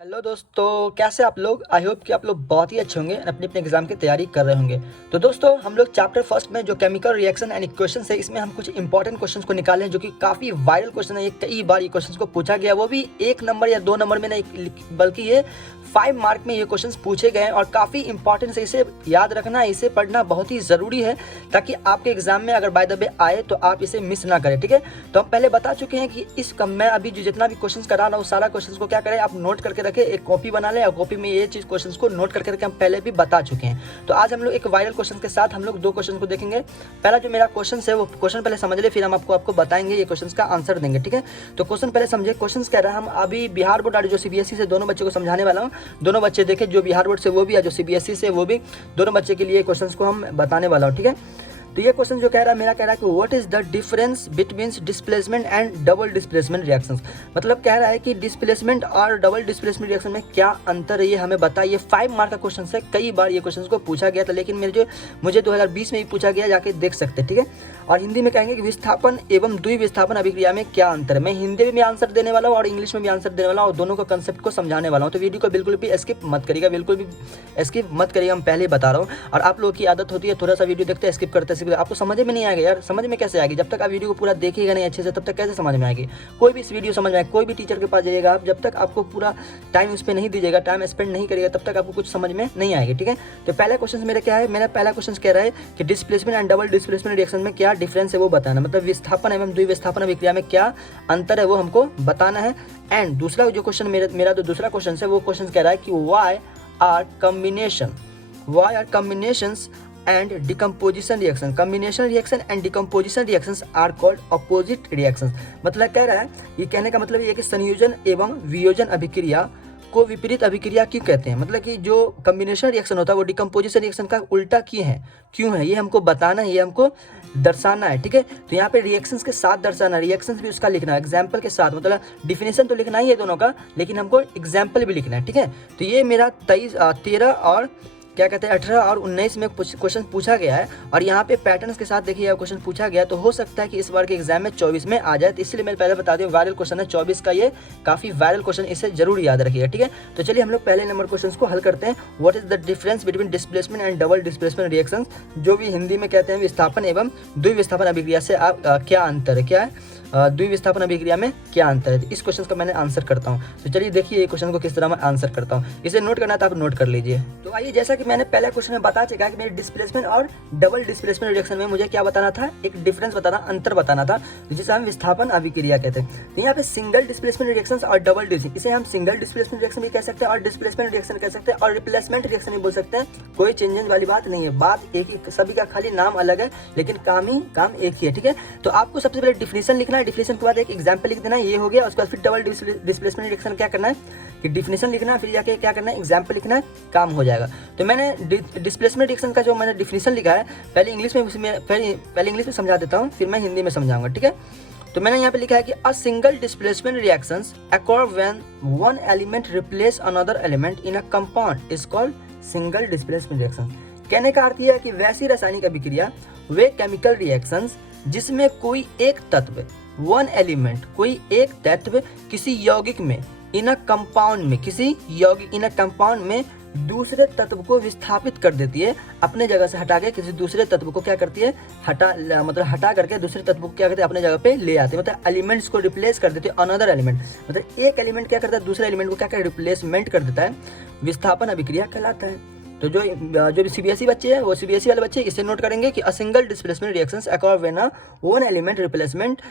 Hello दोस्तों, कैसे आप लोग। आई होप कि आप लोग बहुत ही अच्छे होंगे, अपने अपने एग्जाम की तैयारी कर रहे होंगे। तो दोस्तों, हम लोग चैप्टर फर्स्ट में जो केमिकल रिएक्शन एंड इक्वेशन है, इसमें हम कुछ इंपॉर्टेंट क्वेश्चंस को निकाले हैं जो कि काफ़ी वायरल क्वेश्चन है। ये कई बार ये क्वेश्चंस को पूछा गया, वो भी 1 नंबर या 2 नंबर में नहीं, बल्कि ये 5 मार्क में ये क्वेश्चंस पूछे गए हैं और काफ़ी इंपॉर्टेंट है। इसे याद रखना, इसे पढ़ना बहुत ही ज़रूरी है ताकि आपके एग्जाम में अगर बाय द वे आए तो आप इसे मिस ना करें। ठीक है, तो हम पहले बता चुके हैं कि मैं अभी जो जितना भी क्वेश्चंस करा रहा हूँ, सारा क्वेश्चंस को क्या करें, आप नोट करके रखें, एक कॉपी बना लें और कॉपी में ये चीज़ क्वेश्चंस को नोट करके रखें। हम पहले भी बता चुके हैं। तो आज हम लोग एक वायरल क्वेश्चन के साथ हम लोग 2 क्वेश्चन को देखेंगे। पहला जो मेरा क्वेश्चन है वो क्वेश्चन पहले समझ ले, फिर हम आपको बताएंगे ये क्वेश्चन का आंसर देंगे। ठीक है, तो क्वेश्चन पहले समझे। क्वेश्चन कह रहा है, हम अभी बिहार बोर्ड और जो सीबीएसई से दोनों बच्चे को समझाने वाला हूँ। दोनों बच्चे देखें, जो बिहार बोर्ड से वो भी, या जो सीबीएसई से वो भी, दोनों बच्चे के लिए क्वेश्चन को हम बताने वाला हूँ। ठीक है, तो ये क्वेश्चन जो कह रहा है, मेरा कह रहा है कि what is the difference between displacement and double displacement reactions. मतलब कह रहा है कि डिस्प्लेसमेंट और डबल डिस्प्लेसमेंट रिएक्शन में क्या अंतर है, ये हमें बताइए। 5 मार्क का क्वेश्चन है, कई बार ये क्वेश्चन को पूछा गया था, लेकिन मुझे 2020 में भी पूछा गया, जाके देख सकते हैं। ठीक है, और हिंदी में कहेंगे कि विस्थापन एवं द्विविस्थापन अभिक्रिया में क्या अंतर है। मैं हिंदी में भी आंसर देने वाला हूँ और इंग्लिश में भी आंसर देने वाला हूँ, और दोनों का कंसेप्ट को समझाने वाला हूँ। तो वीडियो को बिल्कुल भी स्किप मत करिएगा, बिल्कुल भी स्किप मत करिएगा, हम पहले ही बता रहा हूँ। और आप लोगों की आदत होती है थोड़ा सा वीडियो देखते हैं स्किप करते, आपको समझ में नहीं आएगा यार। समझ में कैसे आएगी, जब तक आप वीडियो को पूरा देखिएगा नहीं अच्छे से, तब तक कैसे समझ में आएगी। कोई भी इस वीडियो समझ में आए, कोई भी टीचर के पास जाइएगा आप, जब तक आपको पूरा टाइम उस पर नहीं दीजिएगा, टाइम स्पेंड नहीं करिएगा, तब तक आपको कुछ समझ में नहीं आएगी। ठीक है, तो पहला क्वेश्चन मेरा क्या है, मेरा पहला क्वेश्चन कह रहा है कि displacement and double displacement reaction में क्या डिफरेंस है वो बताना। मतलब विस्थापन एवं द्विविस्थापन अभिक्रिया में क्या अंतर है वो हमको बताना है। एंड दूसरा जो क्वेश्चन मेरा जो दूसरा क्वेश्चन है, वो क्वेश्चन कह रहा है कि why are combinations and decomposition reaction, combination reaction and decomposition reactions are called opposite reactions। मतलब कह रहा है, ये कहने का मतलब ये है कि संयोजन एवं वियोजन अभिक्रिया को विपरीत अभिक्रिया क्यों कहते हैं। मतलब कि जो कॉम्बिनेशन रिएक्शन होता है वो डिकम्पोजिशन रिएक्शन का उल्टा क्यों है, ये हमको बताना है, ये हमको दर्शाना है। ठीक है, तो यहाँ पे रिएक्शंस के साथ दर्शाना, रिएक्शंस भी उसका लिखना है एग्जाम्पल के साथ। मतलब डिफिनेशन तो लिखना ही है दोनों का, लेकिन हमको एग्जाम्पल भी लिखना है। ठीक है, तो ये मेरा 13 और क्या कहते हैं 18 और 19 में क्वेश्चन पूछा गया है, और यहाँ पे पैटर्न्स के साथ देखिए क्वेश्चन पूछा गया। तो हो सकता है कि इस बार के एग्जाम में 24 में आ जाए, तो इसलिए मैं पहले बता दूं वायरल क्वेश्चन है 24 का, ये काफी वायरल क्वेश्चन, इसे जरूर याद रखिएगा। ठीक है, तो चलिए हम लोग पहले नंबर क्वेश्चन को हल करते हैं। What is the difference between displacement and double displacement reactions, जो भी हिंदी में कहते हैं विस्थापन एवं द्विविस्थापन अभिक्रिया से आप क्या अंतर है, क्या है द्विविस्थापन अभिक्रिया में क्या अंतर है। इस क्वेश्चन का मैंने आंसर करता हूँ। तो चलिए देखिए ये क्वेश्चन को किस तरह मैं आंसर करता हूँ। इसे नोट करना तो आप नोट कर लीजिए। तो आइए, जैसा कि मैंने पहले क्वेश्चन में बता चुका कि मेरे डिस्प्लेसमेंट और डबल डिस्प्लेसमेंट रिएक्शन में मुझे क्या बताना था, एक डिफरेंस बताना, अंतर बताना था, जिसे हम विस्थापन अभिक्रिया कहते हैं। तो यहाँ पे सिंगल डिस्प्लेसमेंट रिएक्शन और डबल डिस्प्लेसमेंट, इसे हम सिंगल डिस्प्लेसमेंट रिएक्शन भी कह सकते हैं और डिस्प्लेसमेंट रिएक्शन कह सकते हैं और रिप्लेसमेंट रिएक्शन भी बोल सकते हैं। कोई चेंजेस वाली बात नहीं है, बात एक ही, सभी का खाली नाम अलग है लेकिन काम एक ही है। ठीक है, तो आपको सबसे पहले डिफिनेशन लिखना है, डिफिनेशन के बाद एक एग्जाम्पल लिख देना, ये हो गया। उसके बाद फिर डबल डिस्प्लेसमेंट रिएक्शन क्या करना है कि डिफिनेशन लिखना है, फिर जाके क्या करना है एग्जाम्पल लिखना है, काम हो जाएगा। तो मैंने डिस्प्लेसमेंट रिएक्शन का जो मैंने डिफिनेशन लिखा है, पहले इंग्लिश में समझा देता हूँ, फिर मैं हिंदी में समझाऊंगा। ठीक है, तो मैंने यहाँ पे लिखा है कि a single displacement reactions occur when one element replace another element in a compound is called single displacement reaction. कहने का अर्थ यह है कि वैसी रासायनिक अभिक्रिया, वे केमिकल रिएक्शंस जिसमें कोई एक तत्व, वन एलिमेंट, कोई एक तत्व किसी यौगिक में, इन अ कंपाउंड में दूसरे तत्व को विस्थापित कर देती है, अपने जगह से हटा के किसी दूसरे तत्व को क्या करती है, हटा करके दूसरे तत्व को क्या करते हैं, अपने जगह पे ले आते हैं। मतलब एलिमेंट्स को रिप्लेस कर देती है अनदर एलिमेंट। मतलब एक एलिमेंट क्या करता है, दूसरे एलिमेंट को क्या कर रिप्लेसमेंट कर देता है, विस्थापन अभिक्रिया कहलाता है। तो जो सीबीएसई बच्चे हैं, वो सीबीएसई वाले बच्चे इसे नोट करेंगे कि a single displacement reactions occur when one element replacement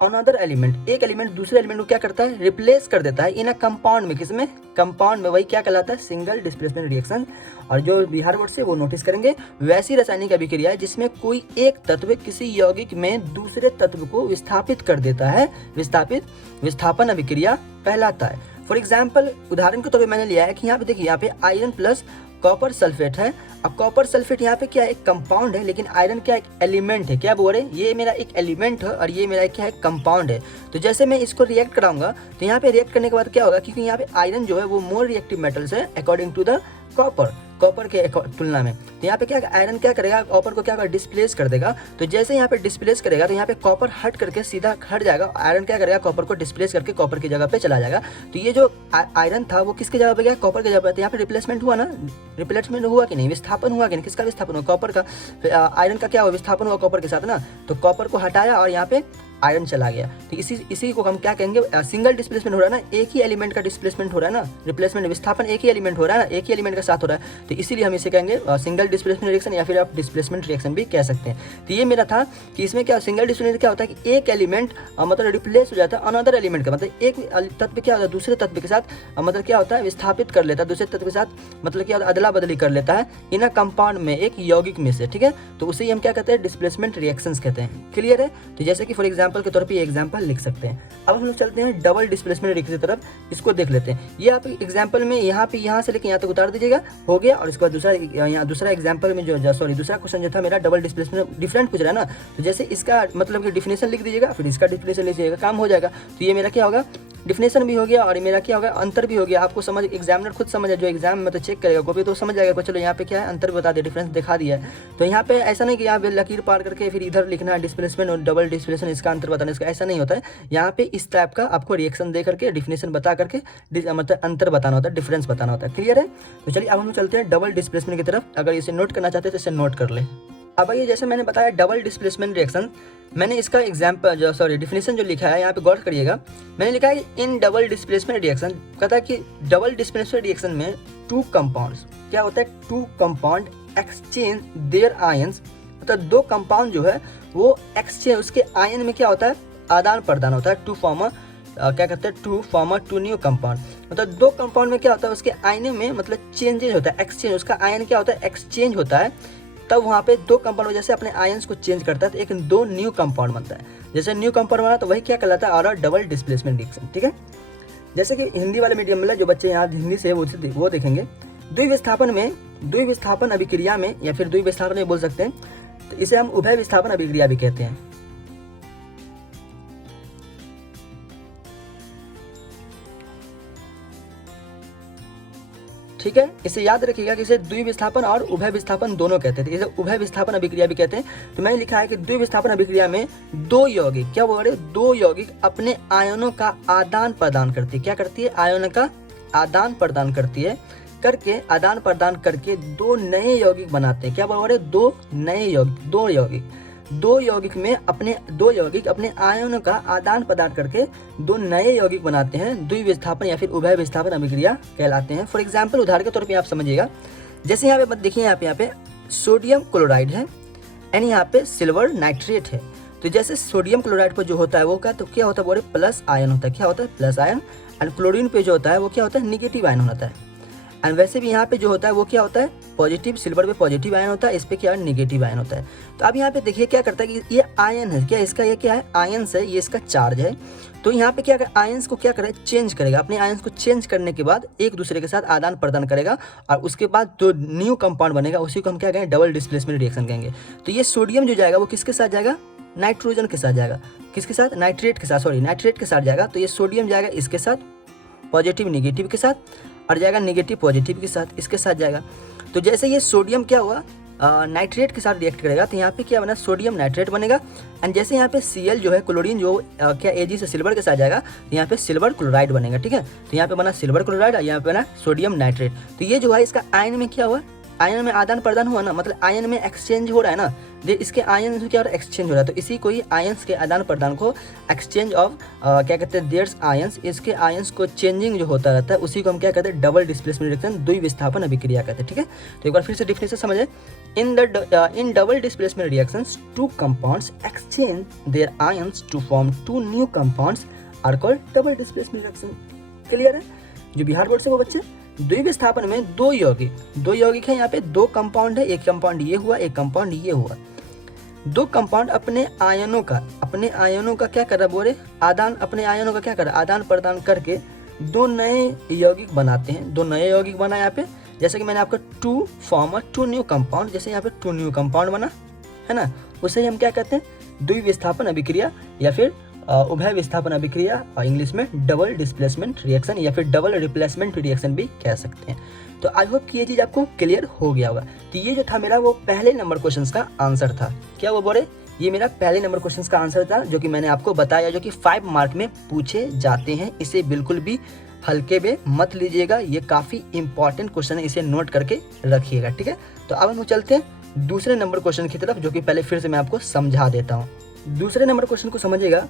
another element, एक एलिमेंट दूसरे एलिमेंट को क्या करता है, रिप्लेस कर देता है इन अ कंपाउंड में, किसमें, कंपाउंड में, वही क्या कहलाता है, सिंगल डिस्प्लेसमेंट रिएक्शन। और जो बिहार बोर्ड से वो नोटिस करेंगे, वैसी रासायनिक अभिक्रिया जिसमें कोई एक तत्व किसी यौगिक में दूसरे तत्व को विस्थापित कर देता है, विस्थापन अभिक्रिया कहलाता है। फॉर एग्जाम्पल, उदाहरण के तौर पे मैंने लिया है कि यहाँ पे देखिए, यहाँ पे आयरन प्लस कॉपर सल्फेट है। अब कॉपर सल्फेट यहाँ पे क्या है, एक कंपाउंड है, लेकिन आयरन क्या एक एलिमेंट है। क्या बोल रहे हैं, ये मेरा एक एलिमेंट है और ये मेरा क्या है, कंपाउंड है। तो जैसे मैं इसको रिएक्ट कराऊंगा, तो यहाँ पे रिएक्ट करने के बाद क्या होगा, क्योंकि यहाँ पे आयरन जो है वो मोर रिएक्टिव मेटल्स है according to the copper. Copper के तुलना में। तो यहाँ पे क्या आयरन क्या करेगा, कॉपर को क्या करेगा, डिस्प्लेस कर देगा। तो जैसे यहाँ पे डिस्प्लेस करेगा तो यहाँ पे कॉपर हट करके सीधा हट जाएगा, आयरन क्या करेगा, कॉपर को डिस्प्लेस करके कॉपर की जगह पे चला जाएगा। तो ये जो आयरन था वो किसके जगह पे गया, कॉपर की जगह पे। तो यहाँ पे रिप्लेसमेंट हुआ ना, रिप्लेसमेंट हुआ कि नहीं, विस्थापन हुआ कि नहीं, किसका विस्थापन हुआ, कॉपर का। आयरन का क्या हुआ, विस्थापन हुआ कॉपर के साथ ना। तो कॉपर को हटाया और यहाँ पे आयरन चला गया। तो इसी को हम क्या कहेंगे, सिंगल डिस्प्लेसमेंट हो रहा है ना, एक ही एलिमेंट का डिस्प्लेसमेंट हो रहा है ना, रिप्लेसमेंट विस्थापन एक ही एलिमेंट हो रहा है ना, एक ही एलिमेंट का साथ हो रहा है। तो इसीलिए हम इसे कहेंगे सिंगल डिस्प्लेसमेंट रिएक्शन, या फिर आप डिस्प्लेसमेंट रिएक्शन भी कह सकते हैं। तो ये मेरा था कि इसमें क्या सिंगल डिस्प्लेसमेंट क्या होता है कि एक एलिमेंट मतलब रिप्लेस हो जाता है अनदर एलिमेंट का, मतलब एक तत्व क्या होता है दूसरे तत्व के साथ मतलब क्या होता है विस्थापित कर लेता है, दूसरे तत्व के साथ मतलब क्या अदला बदली कर लेता है इन अ कंपाउंड में, एक यौगिक में से, ठीक है। तो उसे ही हम क्या कहते हैं, डिस्प्लेसमेंट रिएक्शंस कहते हैं। क्लियर है। तो जैसे कि फॉर एग्जांपल के तौर पे एग्जांपल लिख सकते हैं। अब हम लोग चलते हैं डबल डिस्प्लेसमेंट रिएक्शन की तरफ, इसको देख लेते हैं। ये आप एग्जांपल में यहाँ से लेकर यहाँ तक उतार दीजिएगा, हो गया। और इसके बाद दूसरा एग्जांपल में दूसरा क्वेश्चन जो था मेरा डबल डिस्प्लेसमेंट डिफरेंट पूछ रहा है ना, तो जैसे इसका मतलब कि डिफिनेशन लिख दीजिएगा, फिर इसका डिफिनेशन लिख दीजिएगा, काम हो जाएगा। तो ये मेरा क्या होगा, डिफिनेशन भी हो गया और मेरा क्या होगा, अंतर भी हो गया। आपको समझ, एग्जामिनर खुद समझ है, जो एग्जाम में तो चेक करेगा कॉपी तो समझ जाएगा, चलो यहाँ पे क्या है अंतर बता दिया, डिफरेंस दिखा दिया है। तो यहाँ पे ऐसा नहीं कि यहाँ पे लकीर पार करके फिर इधर लिखना है डिस्प्लेसमेंट और डबल डिस्प्लेसमेंट, इसका अंतर बताना, इसका ऐसा नहीं होता है। यहाँ पे इस टाइप का आपको रिएक्शन दे करके डिफिनेशन बता करके मतलब अंतर बताना होता है, डिफरेंस बताना होता है। क्लियर है। तो चलिए अब हम चलते हैं डबल डिस्प्लेसमेंट की तरफ। अगर इसे नोट करना चाहते हैं तो इसे नोट कर ले। अब ये जैसे मैंने बताया डबल डिस्प्लेसमेंट रिएक्शन, मैंने इसका डिफिनेशन जो लिखा है यहाँ पे गौर करिएगा। मैंने लिखा है इन डबल डिस्प्लेसमेंट रिएक्शन, कहता है कि डबल डिस्प्लेसमेंट रिएक्शन में टू कंपाउंड्स क्या होता है, two compound exchange their ions, मतलब दो कंपाउंड जो है वो एक्सचेंज, उसके आयन में क्या होता है, आदान प्रदान होता है। टू फॉर्म क्या कहते हैं, to form two new compound, मतलब दो कंपाउंड में क्या होता है, उसके आयन में मतलब चेंजेज होता है, एक्सचेंज, उसका आयन क्या होता है, एक्सचेंज होता है। तब वहाँ पे दो कंपाउंड जैसे अपने आयंस को चेंज करता है तो एक दो न्यू कंपाउंड बनता है। जैसे न्यू कंपाउंड बना तो वही क्या कहलाता है, और डबल डिस्प्लेसमेंट रिएक्शन, ठीक है। जैसे कि हिंदी वाले मीडियम में जो बच्चे यहाँ हिंदी से वो देखेंगे, द्विविस्थापन अभिक्रिया में या फिर द्विविस्थापन में बोल सकते हैं, तो इसे हम उभय विस्थापन अभिक्रिया भी कहते हैं। ठीक है, इसे याद रखिएगा कि इसे द्विविस्थापन और उभय विस्थापन दोनों कहते हैं। इसे उभय विस्थापन अभिक्रिया भी कहते हैं। तो मैंने लिखा है कि द्विविस्थापन अभिक्रिया में दो यौगिक, क्या बोल रहे, दो यौगिक अपने आयनों का आदान प्रदान करती है। क्या करती है, आयनों का आदान प्रदान करती है, आदान प्रदान करके दो नए यौगिक बनाते हैं। क्या बोल रहे, दो नए यौगिक, दो यौगिक अपने आयनों का आदान प्रदान करके दो नए यौगिक बनाते हैं। द्विविस्थापन या फिर उभय विस्थापन अभिक्रिया कहलाते हैं। फॉर एग्जांपल उदाहरण के तौर पे आप समझिएगा, जैसे यहाँ पे देखिए, यहाँ पे सोडियम क्लोराइड है एंड यहाँ पे सिल्वर नाइट्रेट है। तो जैसे सोडियम क्लोराइड पर जो होता है वो क्या, तो क्या होता है, बोले प्लस आयन होता है। क्या होता है, प्लस आयन। एंड क्लोरीन पे जो होता है वो क्या होता है, निगेटिव आयन होता है। एंड वैसे भी यहाँ पे जो होता है वो क्या होता है, पॉजिटिव, सिल्वर पे पॉजिटिव आयन होता है, इस पे क्या है, निगेटिव आयन होता है। तो अब यहाँ पे देखिए क्या करता है कि ये आयन है, क्या इसका, ये क्या है, आयंस है, ये इसका चार्ज है। तो यहाँ पे क्या कर, आयंस को क्या करे, चेंज करेगा, अपने आयंस को चेंज करने के बाद एक दूसरे के साथ आदान प्रदान करेगा और उसके बाद जो न्यू कंपाउंड बनेगा उसी को हम क्या कहेंगे, डबल डिस्प्लेसमेंट रिएक्शन कहेंगे। तो ये सोडियम जो जाएगा वो किसके साथ जाएगा, नाइट्रोजन के साथ जाएगा, किसके साथ, नाइट्रेट के साथ जाएगा। तो ये सोडियम जाएगा इसके साथ, पॉजिटिव निगेटिव के साथ, और जाएगा निगेटिव पॉजिटिव के साथ, इसके साथ जाएगा। तो जैसे ये सोडियम क्या हुआ, नाइट्रेट के साथ रिएक्ट करेगा तो यहाँ पे क्या बना, सोडियम नाइट्रेट बनेगा। एंड जैसे यहाँ पे Cl जो है, क्लोरीन जो क्या Ag से सिल्वर के साथ जाएगा तो यहाँ पे सिल्वर क्लोराइड बनेगा, ठीक है। तो यहाँ पे बना सिल्वर क्लोराइड और यहाँ पे बना सोडियम नाइट्रेट। तो ये जो है इसका आयन में क्या हुआ, आयन में आदान प्रदान हुआ ना, मतलब आयन में एक्सचेंज हो रहा है ना, इसके आयन से क्या हो रहा है, एक्सचेंज हो रहा है। तो इसी को ही आयंस के आदान प्रदान को एक्सचेंज ऑफ क्या कहते हैं, देयर्स आयंस, इसके आयंस को चेंजिंग जो होता रहता है उसी को हम क्या कहते हैं, डबल डिस्प्लेसमेंट रिएक्शन, द्विविस्थापन अभिक्रिया कहते हैं, ठीक है। तो एक बार फिर से डिफिनेशन समझे, in double displacement reactions two compounds exchange their ions to form two new compounds are called double displacement reaction. Clear है। जो बिहार बोर्ड से वो बच्चे, द्विविस्थापन में दो यौगिक है, यहाँ पे दो कंपाउंड है, एक कंपाउंड ये हुआ, एक कंपाउंड ये हुआ। दो कंपाउंड अपने आयनों का क्या कर रहा है, बोले अपने आयनों का क्या कर रहा है, आदान प्रदान करके दो नए यौगिक बनाते हैं। दो नए यौगिक बना यहाँ पे, जैसे कि मैंने आपका to form two new compound, जैसे यहाँ पे टू न्यू कंपाउंड बना है ना, उसे हम क्या कहते हैं, द्विविस्थापन अभिक्रिया या फिर उभय विस्थापन अभिक्रिया और इंग्लिश में डबल डिस्प्लेसमेंट रिएक्शन या फिर डबल रिप्लेसमेंट रिएक्शन भी कह सकते हैं। तो आई होप कि ये चीज़ आपको क्लियर हो गया होगा। तो ये जो था मेरा वो पहले नंबर क्वेश्चन का आंसर था। क्या वो बोले, ये मेरा पहले नंबर क्वेश्चन का आंसर था जो कि मैंने आपको बताया, जो कि 5 मार्क में पूछे जाते हैं। इसे बिल्कुल भी हल्के में मत लीजिएगा, ये काफ़ी इंपॉर्टेंट क्वेश्चन है, इसे नोट करके रखिएगा, ठीक है। तो अब हम चलते हैं दूसरे नंबर क्वेश्चन की तरफ, जो कि पहले फिर से मैं आपको समझा देता हूँ। दूसरे नंबर क्वेश्चन को समझिएगा।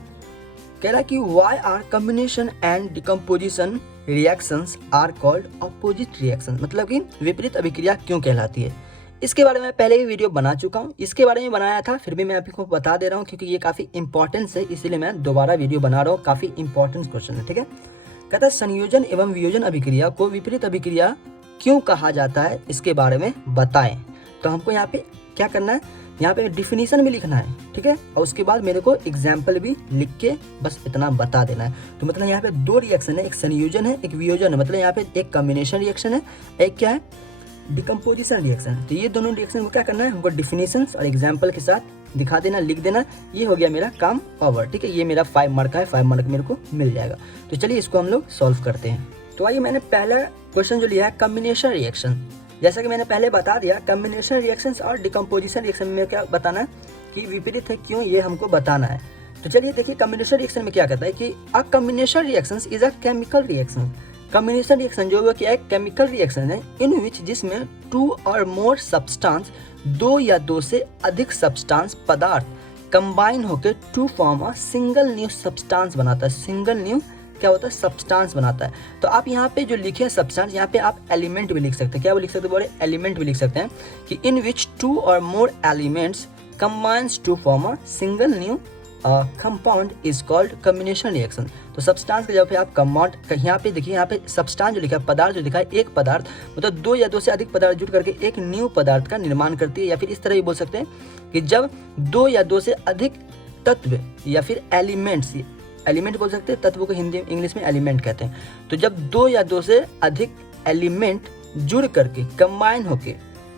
कह रहा है कि why are combination and decomposition reactions are called opposite reaction, मतलब कि विपरीत अभिक्रिया क्यों कहलाती है। इसके बारे में पहले भी वीडियो बना चुका हूँ, इसके बारे में बनाया था, फिर भी मैं आपको बता दे रहा हूँ क्योंकि ये काफ़ी इंपॉर्टेंस है, इसीलिए मैं दोबारा वीडियो बना रहा हूँ। काफ़ी इंपॉर्टेंट क्वेश्चन है, ठीक है। कहता है संयोजन एवं वियोजन अभिक्रिया को विपरीत अभिक्रिया क्यों कहा जाता है, इसके बारे में बताएं। तो हमको यहाँ पे क्या करना है, यहाँ पे डिफिनीशन भी लिखना है, ठीक है, और उसके बाद मेरे को एग्जाम्पल भी लिख के बस इतना बता देना है। तो मतलब यहाँ पे 2 रिएक्शन है, एक संयोजन है, एक वियोजन है। मतलब यहाँ पे एक कॉम्बिनेशन रिएक्शन है, एक क्या है, डिकम्पोजिशन रिएक्शन। तो ये दोनों रिएक्शन को क्या करना है, हमको डिफिनीशंस और एग्जाम्पल के साथ दिखा देना, लिख देना। ये हो गया मेरा काम ओवर, ठीक है। ये मेरा 5 मार्क का है, 5 मार्क मेरे को मिल जाएगा। तो चलिए इसको हम लोग सॉल्व करते हैं। तो आइए, मैंने पहला क्वेश्चन जो लिया है कॉम्बिनेशन रिएक्शन। जैसा कि मैंने पहले बता दिया, कॉम्बिनेशन रिएक्शंस और डिकम्पोजिशन रिएक्शन में क्या बताना है कि विपरीत है क्यों, ये हमको बताना है। तो चलिए देखिए, कॉम्बिनेशन रिएक्शन में क्या कहता है कि a combination reactions is a chemical reaction. Combination reaction जो कि एक केमिकल रिएक्शन है इन विच जिसमें 2 और मोर सब्सटेंस, 2 या 2 से अधिक सब्सटेंस पदार्थ कंबाइन होकर to form a single new substance बनाता है। सिंगल न्यू क्या होता है, सब्सटेंस बनाता है। तो आप यहाँ पे जो लिखे हैं सब्सटेंस, यहाँ पे आप एलिमेंट भी लिख सकते हैं। क्या वो लिख सकते हैं, बोले एलिमेंट भी लिख सकते हैं कि इन विच 2 और more elements combines to form a single new compound is called combination reaction. तो सब्सटेंस के जगह पे आप कंपाउंड, यहाँ पे देखिए, यहाँ पे सब्सटेंस जो लिखा है, पदार्थ जो लिखा है, एक पदार्थ मतलब 2 या 2 से अधिक पदार्थ जुट करके एक न्यू पदार्थ का निर्माण करती है। या फिर इस तरह भी बोल सकते हैं कि जब 2 या 2 से अधिक तत्व या फिर एलिमेंट्स, एलिमेंट बोल सकते हैं, तत्वों को हिंदी इंग्लिश में एलिमेंट कहते हैं। तो जब 2 या 2 से अधिक एलिमेंट जुड़ करके कंबाइन होके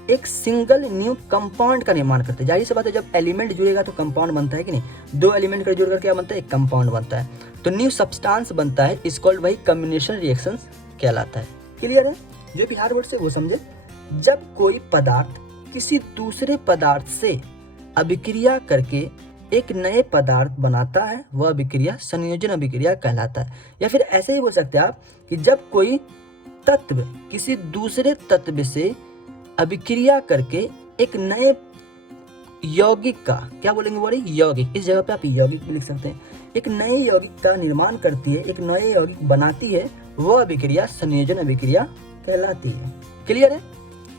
एक सिंगल न्यू कंपाउंड का निर्माण करते हैं। जाहिर सी बात है, जब एलिमेंट जुड़ेगा तो कंपाउंड बनता है कि नहीं। 2 एलिमेंट का जुड़ करके क्या बनता है, एक कंपाउंड बनता है। तो न्यू सब्सटेंस बनता है, इस कॉल्ड वही कॉम्बिनेशन रिएक्शन कहलाता है। क्लियर है, जो बिहार बोर्ड से वो समझे। जब कोई पदार्थ किसी दूसरे पदार्थ से अभिक्रिया करके एक नए पदार्थ बनाता है, वह अभिक्रिया संयोजन अभिक्रिया कहलाता है। या फिर ऐसे ही बोल सकते हैं आप कि जब कोई तत्व किसी दूसरे तत्व से अभिक्रिया करके एक नए यौगिक का, क्या बोलेंगे, बोले यौगिक, इस जगह पे आप यौगिक भी लिख सकते हैं, एक नए यौगिक का निर्माण करती है, एक नए यौगिक बनाती है, वह अभिक्रिया संयोजन अभिक्रिया कहलाती है। क्लियर है।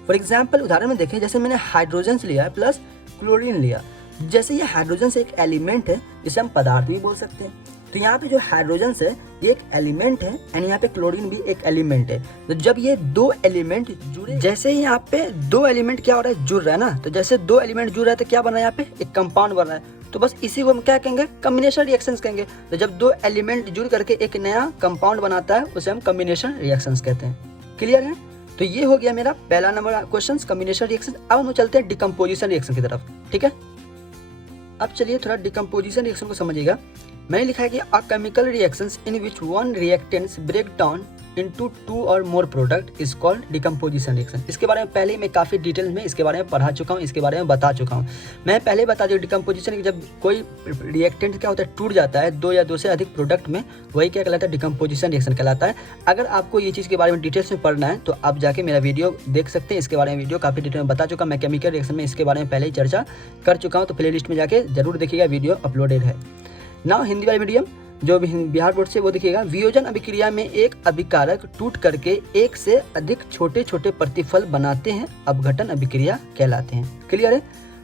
फॉर एग्जाम्पल उदाहरण में देखें, जैसे मैंने हाइड्रोजन लिया है प्लस क्लोरीन लिया। जैसे ये हाइड्रोजन से एक एलिमेंट है, जिसे हम पदार्थ भी बोल सकते हैं। तो यहाँ पे जो हाइड्रोजन है ये एक एलिमेंट है, एंड यहाँ पे क्लोरीन भी एक एलिमेंट है। तो जब ये 2 एलिमेंट जुड़े, जैसे ही यहाँ पे 2 एलिमेंट क्या हो रहा है, जुड़ रहा है ना। तो जैसे 2 एलिमेंट जुड़ रहा है तो क्या बना है, यहाँ पे एक कंपाउंड बन रहा है। तो बस इसी को हम क्या कहेंगे, कॉम्बिनेशन रिएक्शंस कहेंगे। तो जब 2 एलिमेंट जुड़ करके एक नया कंपाउंड बनाता है, उसे हम कॉम्बिनेशन रिएक्शंस कहते हैं। क्लियर है। तो ये हो गया मेरा पहला नंबर क्वेश्चन, कॉम्बिनेशन रिएक्शन। अब हम चलते हैं डिकम्पोजिशन रिएक्शन की तरफ, ठीक है। अब चलिए थोड़ा डिकम्पोजिशन रिएक्शन को समझिएगा। मैंने लिखा है कि a chemical reactions in which one reactants break down into 2 और more product is called decomposition reaction. इसके बारे में पहले ही मैं काफ़ी डिटेल में इसके बारे में पढ़ा चुका हूँ, इसके बारे में बता चुका हूँ। मैं पहले बता दूँ डिकम्पोजिशन की, जब कोई रिएक्टेंट क्या होता है, टूट जाता है 2 या 2 से अधिक प्रोडक्ट में, वही क्या कहलाता है, डिकम्पोजिशन रिएक्शन कहलाता है। अगर आपको ये चीज़ के बारे में डिटेल्स में पढ़ना है तो आप जाके मेरा वीडियो देख सकते हैं, इसके बारे में वीडियो काफ़ी डिटेल में बता चुका। मैं केमिकल रिएक्शन में इसके बारे में पहले ही चर्चा कर चुका हूँ, तो प्ले लिस्ट में जाके जरूर देखिएगा, वीडियो अपलोडेड है। नाउ हिंदी वाला मीडियम जो बिहार बोर्ड से वो देखिएगा। वियोजन अभिक्रिया में एक अभिकारक टूट करके एक से अधिक छोटे छोटे प्रतिफल बनाते हैं, अपघटन अभिक्रिया कहलाते हैं। क्लियर है।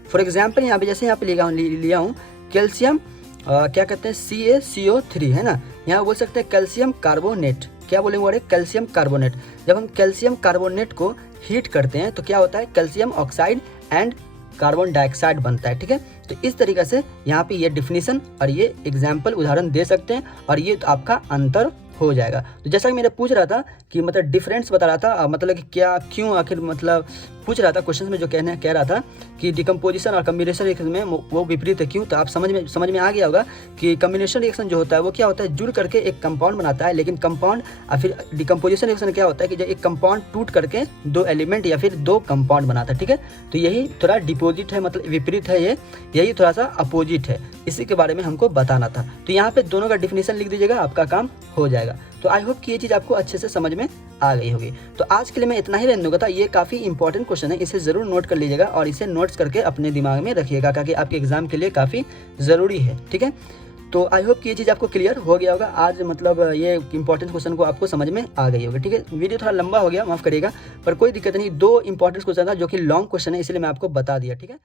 फॉर एग्जाम्पल यहाँ पे जैसे यहाँ पे लिया हूँ कैल्शियम, क्या कहते हैं, CaCO3 है ना। यहाँ बोल सकते हैं कैल्शियम कार्बोनेट, क्या बोलेंगे बोले, कैल्शियम कार्बोनेट। जब हम कैल्शियम कार्बोनेट को हीट करते हैं तो क्या होता है, calcium oxide and carbon dioxide बनता है, ठीक है। तो इस तरीके से यहाँ पे ये डिफिनीशन और ये एग्जाम्पल उदाहरण दे सकते हैं, और ये तो आपका आंसर हो जाएगा। तो जैसा कि मैंने पूछ रहा था कि मतलब डिफरेंस बता रहा था, मतलब कि क्या, क्यों, आखिर मतलब पूछ रहा था क्वेश्चन में, जो कह रहा था कि डिकम्पोजिशन और कम्बिनेशन रिएक्शन में वो विपरीत है क्यों। तो आप समझ में आ गया होगा कि कम्बिनेशन रिएक्शन जो होता है वो क्या होता है, जुड़ करके एक कंपाउंड बनाता है, लेकिन कंपाउंड और फिर डिकम्पोजिशन रिएक्शन क्या होता है कि जब एक कंपाउंड टूट करके 2 एलिमेंट या फिर 2 कंपाउंड बनाता है। ठीक है, तो यही थोड़ा डिपोजिट है, मतलब विपरीत है, यही थोड़ा सा अपोजिट है, इसी के बारे में हमको बताना था। तो यहाँ पे दोनों का डिफिनेशन लिख दीजिएगा, आपका काम हो जाएगा। तो आई होप कि ये चीज़ आपको अच्छे से समझ में आ गई होगी। तो आज के लिए मैं इतना ही रहने दूंगा था। ये काफ़ी इंपॉर्टेंट क्वेश्चन है, इसे ज़रूर नोट कर लीजिएगा और इसे नोट्स करके अपने दिमाग में रखिएगा, क्योंकि आपके एग्जाम के लिए काफ़ी ज़रूरी है। ठीक है, तो आई होप कि ये चीज़ आपको क्लियर हो गया होगा आज, मतलब ये इंपॉर्टेंट क्वेश्चन को आपको समझ में आ गई होगी। ठीक है, वीडियो थोड़ा लंबा हो गया, माफ़ करिएगा, पर कोई दिक्कत नहीं। 2 इंपॉर्टेंट क्वेश्चन था जो कि लॉन्ग क्वेश्चन है, इसलिए मैं आपको बता दिया। ठीक है।